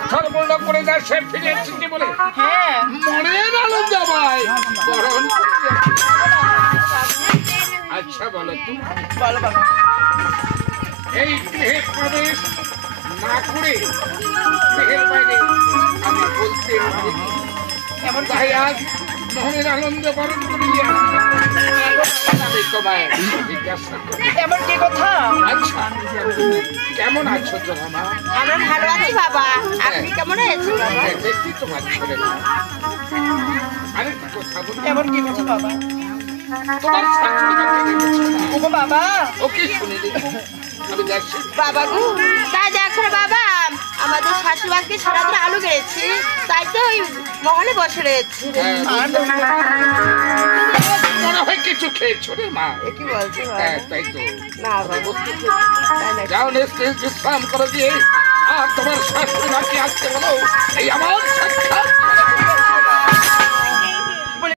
পাথর বন্ধ করে দেয় সে ফিরে এসেছে বলে হ্যাঁ মনের আনন্দ ভাই বরণ করে। আচ্ছা বলো তুমি বলো বাবা। এই গৃহে প্রবেশ না করে গৃহের বাইরে আমি বলতে পারি এমন তাই আজ মনের আনন্দ বরণ করিয়া আমি তোমায় জিজ্ঞাসা করি। এমন কি কথা? আচ্ছা কেমন আছো তোরা মা? আমরা ভালো আছি বাবা, আপনি কেমন আছেন বাবা? দেখি তোমার ছেলে না আরে কথা বলি এমন কি কথা বাবা? তোমার শাশুড়ি মাকে দেখেছো না? ওগো বাবা, ওকে শুনে দেখো আমি যাচ্ছি। বাবা গো, তাই দেখো রে বাবা, আমাদের শাশুড়াকে সারাদিন আলু গেড়েছি, তাই তো ওই মহলে বসে রয়েছি। মনে হয় কিছু খেয়েছো রে মা। এ কি বলছো বাবা? হ্যাঁ তাই তো না বাবা, তাই না। যাও নিশ্চয় বিশ্রাম করে দিয়ে আর তোমার শাশুড়ি মাকে আসতে বলো এই আমার